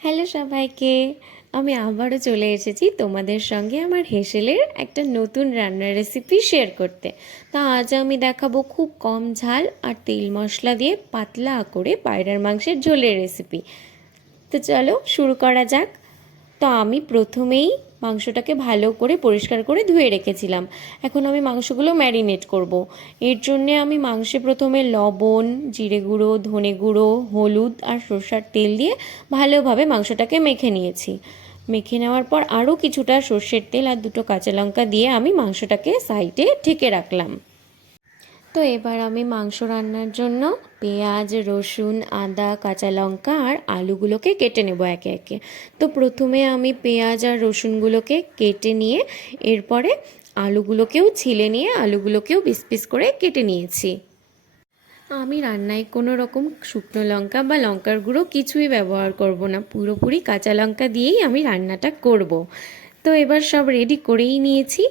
Hello সবাইকে, আমি আবারও চলে এসেছি তোমাদের সঙ্গে আমার হেসেলের একটা নতুন রান্নার রেসিপি শেয়ার করতে। তা আজ আমি দেখাবো খুব কম ঝাল আর তেল মশলা দিয়ে পাতলা করে পায়রার মাংসের ঝোলের রেসিপি তো চলো শুরু করা যাক। তো আমি প্রথমেই মাংসটাকে ভালো করে পরিষ্কার করে ধুয়ে রেখেছিলাম। এখন আমি মাংসগুলো ম্যারিনেট করব। এর জন্যে আমি মাংসে প্রথমে লবণ, জিরে গুঁড়ো, ধনে গুঁড়ো, হলুদ আর সর্ষার তেল দিয়ে ভালোভাবে মাংসটাকে মেখে নিয়েছি। মেখে নেওয়ার পর আরও কিছুটা সর্ষের তেল আর দুটো কাঁচা লঙ্কা দিয়ে আমি মাংসটাকে সাইডে ঢেকে রাখলাম। তো এবার আমি মাংস রান্নার জন্য পেঁয়াজ, রসুন, আদা, কাঁচা লঙ্কা আর আলুগুলোকে কেটে নেব একে একে। তো প্রথমে আমি পেঁয়াজ আর রসুনগুলোকে কেটে নিয়ে এরপরে আলুগুলোকেও ছিলে নিয়ে আলুগুলোকেও পিস পিস করে কেটে নিয়েছি। আমি রান্নায় কোনো রকম শুকনো লঙ্কা বা লঙ্কার গুঁড়ো কিছুই ব্যবহার করব না, পুরোপুরি কাঁচা লঙ্কা দিয়েই আমি রান্নাটা করব। তো এবার সব রেডি করেই নিয়েছি,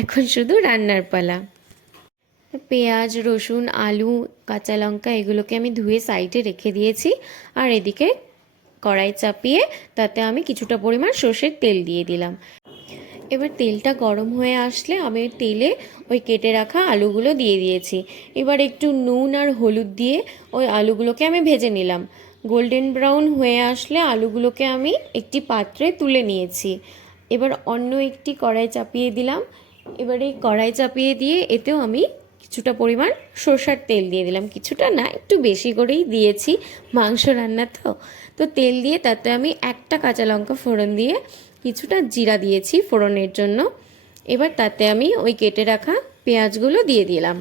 এখন শুধু রান্নার পালা। পেঁয়াজ, রসুন, আলু, কাঁচা লঙ্কা এগুলোকে আমি ধুয়ে সাইডে রেখে দিয়েছি। আর এদিকে কড়াই চাপিয়ে তাতে আমি কিছুটা পরিমাণ সর্ষের তেল দিয়ে দিলাম। এবার তেলটা গরম হয়ে আসলে আমি তেলে ওই কেটে রাখা আলুগুলো দিয়ে দিয়েছি। এবার একটু নুন আর হলুদ দিয়ে ওই আলুগুলোকে আমি ভেজে নিলাম। গোল্ডেন ব্রাউন হয়ে আসলে আলুগুলোকে আমি একটি পাত্রে তুলে নিয়েছি। এবার অন্য একটি কড়াই চাপিয়ে দিলাম। এবার কড়াই চাপিয়ে দিয়ে এতেও আমি কিছুটা পরিমাণ সর্ষার তেল দিয়ে দিলাম। কিছুটা না, একটু বেশি করেই দিয়েছি মাংস রান্না তো। তো তেল দিয়ে তাতে আমি একটা কাঁচা লঙ্কা ফোড়ন দিয়ে কিছুটা জিরা দিয়েছি ফোড়নের জন্য। এবার তাতে আমি ওই কেটে রাখা পেঁয়াজগুলো দিয়ে দিলাম।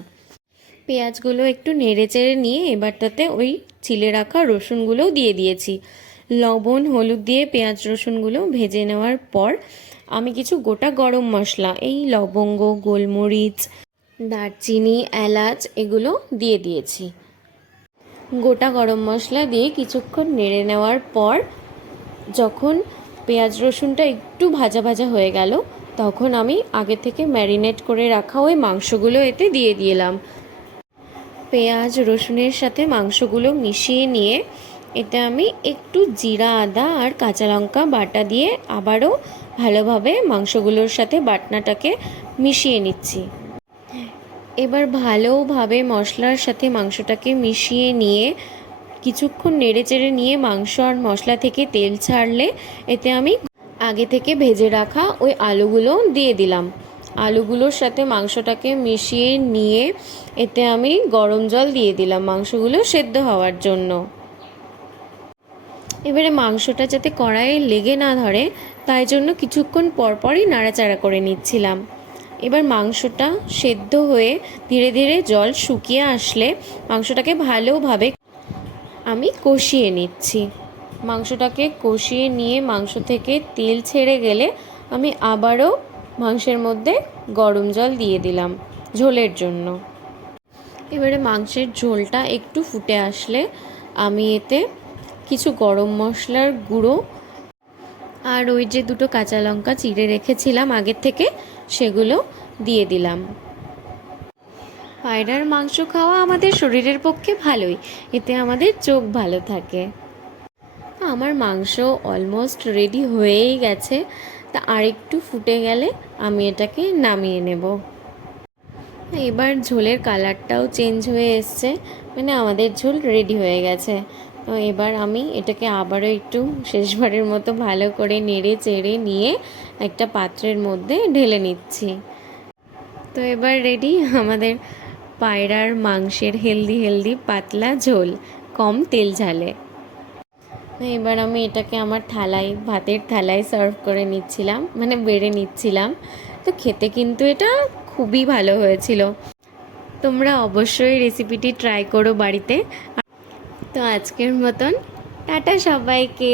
পেঁয়াজগুলো একটু নেড়ে চেড়ে নিয়ে এবার তাতে ওই ছিলে রাখা রসুনগুলোও দিয়ে দিয়েছি। লবণ, হলুদ দিয়ে পেঁয়াজ রসুনগুলো ভেজে নেওয়ার পর আমি কিছু গোটা গরম মশলা, এই লবঙ্গ, গোলমরিচ দারচিনি, এলাচ এগুলো দিয়ে দিয়েছি। গোটা গরম মশলা দিয়ে কিছুক্ষণ নেড়ে নেওয়ার পর যখন পেঁয়াজ রসুনটা একটু ভাজা ভাজা হয়ে গেল, তখন আমি আগে থেকে ম্যারিনেট করে রাখা ওই মাংসগুলো এতে দিয়ে দিলাম। পেঁয়াজ রসুনের সাথে মাংসগুলো মিশিয়ে নিয়ে এতে আমি একটু জিরা, আদা আর কাঁচা লঙ্কা বাটা দিয়ে আবারও ভালোভাবে মাংসগুলোর সাথে বাটনাটাকে মিশিয়ে নিচ্ছি। এবার ভালোভাবে মশলার সাথে মাংসটাকে মিশিয়ে নিয়ে কিছুক্ষণ নেড়ে চেড়ে নিয়ে মাংস আর মশলা থেকে তেল ছাড়লে এতে আমি আগে থেকে ভেজে রাখা ওই আলুগুলো দিয়ে দিলাম। আলুগুলোর সাথে মাংসটাকে মিশিয়ে নিয়ে এতে আমি গরম জল দিয়ে দিলাম মাংসগুলো সেদ্ধ হওয়ার জন্য। এবারে মাংসটা যাতে কড়াইয়ে লেগে না ধরে, তাই জন্য কিছুক্ষণ পরপরই নাড়াচাড়া করে নিচ্ছিলাম। এবার মাংসটা সেদ্ধ হয়ে ধীরে ধীরে জল শুকিয়ে আসলে মাংসটাকে ভালোভাবে আমি কষিয়ে নিচ্ছি। মাংসটাকে কষিয়ে নিয়ে মাংস থেকে তেল ছেড়ে গেলে আমি আবারও মাংসের মধ্যে গরম জল দিয়ে দিলাম ঝোলের জন্য। এবারে মাংসের ঝোলটা একটু ফুটে আসলে আমি এতে কিছু গরম মশলার গুঁড়ো আর ওই যে দুটো কাঁচা লঙ্কা চিড়ে রেখেছিলাম আগের থেকে, সেগুলো দিয়ে দিলাম। পায়রার মাংস খাওয়া আমাদের শরীরের পক্ষে ভালোই, এতে আমাদের চোখ ভালো থাকে। আমার মাংস অলমোস্ট রেডি হয়েই গেছে, তা আরেকটু ফুটে গেলে আমি এটাকে নামিয়ে নেব। এবার ঝোলের কালারটাও চেঞ্জ হয়ে এসছে মানে আমাদের ঝোল রেডি হয়ে গেছে। তো এবার আমি এটাকে আবারও একটু শেষবারের মতো ভালো করে নেড়ে চেড়ে নিয়ে একটা পাত্রের মধ্যে ঢেলে নিচ্ছি। তো এবার রেডি আমাদের পায়রার মাংসের হেলদি হেলদি পাতলা ঝোল, কম তেল ঝালে। এবার আমি এটাকে আমার থালায়, ভাতের থালায় সার্ভ করে নিচ্ছিলাম মানে বেড়ে নিচ্ছিলাম। তো খেতে কিন্তু এটা খুবই ভালো হয়েছিল। তোমরা অবশ্যই রেসিপিটি ট্রাই করো বাড়িতে। তো আজকের মতন টাটা সবাইকে।